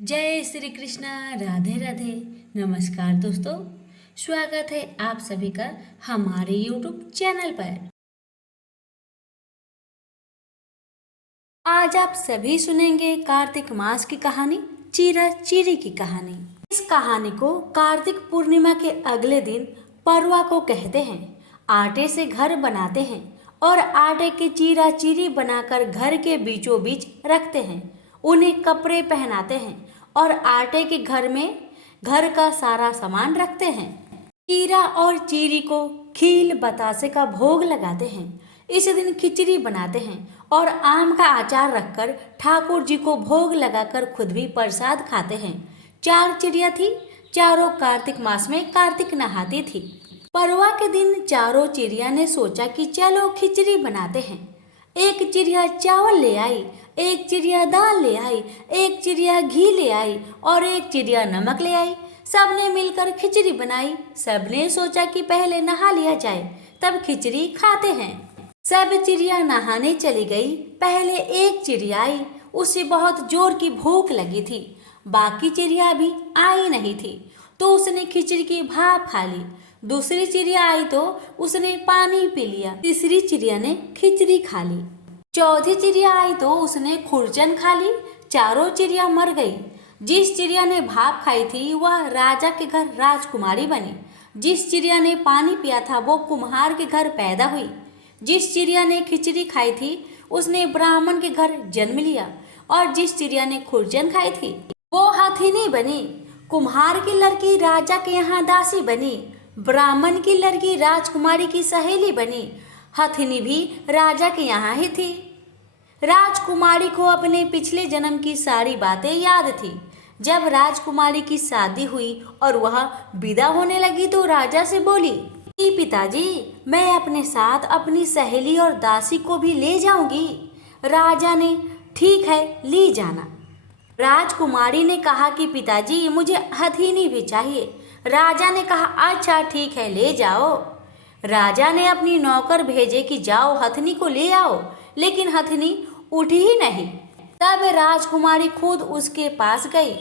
जय श्री कृष्णा। राधे राधे। नमस्कार दोस्तों, स्वागत है आप सभी का हमारे YouTube चैनल पर। आज आप सभी सुनेंगे कार्तिक मास की कहानी, चीरा चीरी की कहानी। इस कहानी को कार्तिक पूर्णिमा के अगले दिन परवा को कहते हैं। आटे से घर बनाते हैं और आटे के चीरा चीरी बनाकर घर के बीचों बीच रखते हैं। उन्हें कपड़े पहनाते हैं और आटे के घर में घर का सारा सामान रखते हैं। चीरा और चीरी को खील बतासे का भोग लगाते हैं। इस दिन खिचड़ी बनाते हैं और आम का अचार रखकर ठाकुर जी को भोग लगाकर खुद भी प्रसाद खाते हैं। 4 चिड़िया थी। चारों कार्तिक मास में कार्तिक नहाती थी। परवा के दिन चारों चिड़िया ने सोचा कि चलो खिचड़ी बनाते हैं। एक चिड़िया चावल ले आई, एक चिड़िया दाल ले आई, एक चिड़िया घी ले आई और एक चिड़िया नमक ले आई। सबने मिलकर खिचड़ी बनाई। सबने सोचा कि पहले नहा लिया जाए, तब खिचड़ी खाते हैं। सब चिड़िया नहाने चली गई। पहले एक चिड़िया आई, उसे बहुत जोर की भूख लगी थी। बाकी चिड़िया भी आई नहीं थी, तो उसने खिचड़ी की भाप खा ली। दूसरी चिड़िया आई तो उसने पानी पी लिया। तीसरी चिड़िया ने खिचड़ी खा ली। चौथी चिड़िया आई तो उसने खुरचन खा ली। चारों चिड़िया मर गई। जिस चिड़िया ने भाप खाई थी वह राजा के घर राजकुमारी बनी। जिस चिड़िया ने पानी पिया था वो कुम्हार के घर पैदा हुई। जिस चिड़िया ने खिचड़ी खाई थी उसने ब्राह्मण के घर जन्म लिया और जिस चिड़िया ने खुरचन खाई थी वो हथिनी बनी। कुम्हार की लड़की राजा के यहाँ दासी बनी। ब्राह्मण की लड़की राजकुमारी की सहेली बनी। हथिनी भी राजा के यहाँ ही थी। राजकुमारी को अपने पिछले जन्म की सारी बातें याद थी। जब राजकुमारी की शादी हुई और वह विदा होने लगी तो राजा से बोली कि पिताजी, मैं अपने साथ अपनी सहेली और दासी को भी ले जाऊंगी। राजा ने ठीक है, ले जाना। राजकुमारी ने कहा कि पिताजी, मुझे हथिनी भी चाहिए। राजा ने कहा अच्छा ठीक है, ले जाओ। राजा ने अपनी नौकर भेजे कि जाओ हथिनी को ले आओ, लेकिन हथिनी उठी ही नहीं। तब राजकुमारी खुद उसके पास गई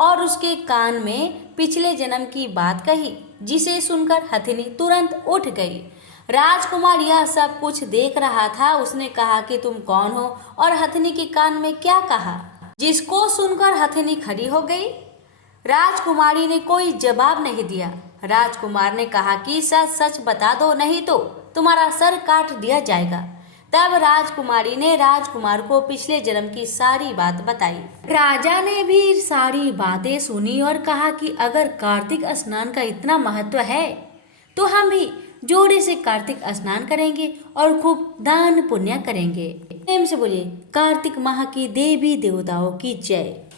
और उसके कान में पिछले जन्म की बात कही, जिसे सुनकर हथिनी तुरंत उठ गई। राजकुमार यह सब कुछ देख रहा था। उसने कहा कि तुम कौन हो और हथिनी के कान में क्या कहा, जिसको सुनकर हथिनी खड़ी हो गई। राजकुमारी ने कोई जवाब नहीं दिया। राजकुमार ने कहा कि सच सच बता दो, नहीं तो तुम्हारा सर काट दिया जाएगा। तब राजकुमारी ने राजकुमार को पिछले जन्म की सारी बात बताई। राजा ने भी सारी बातें सुनी और कहा कि अगर कार्तिक स्नान का इतना महत्व है तो हम भी जोड़े से कार्तिक स्नान करेंगे और खूब दान पुण्य करेंगे। प्रेम से बोलिए कार्तिक माह की देवी देवताओं की जय।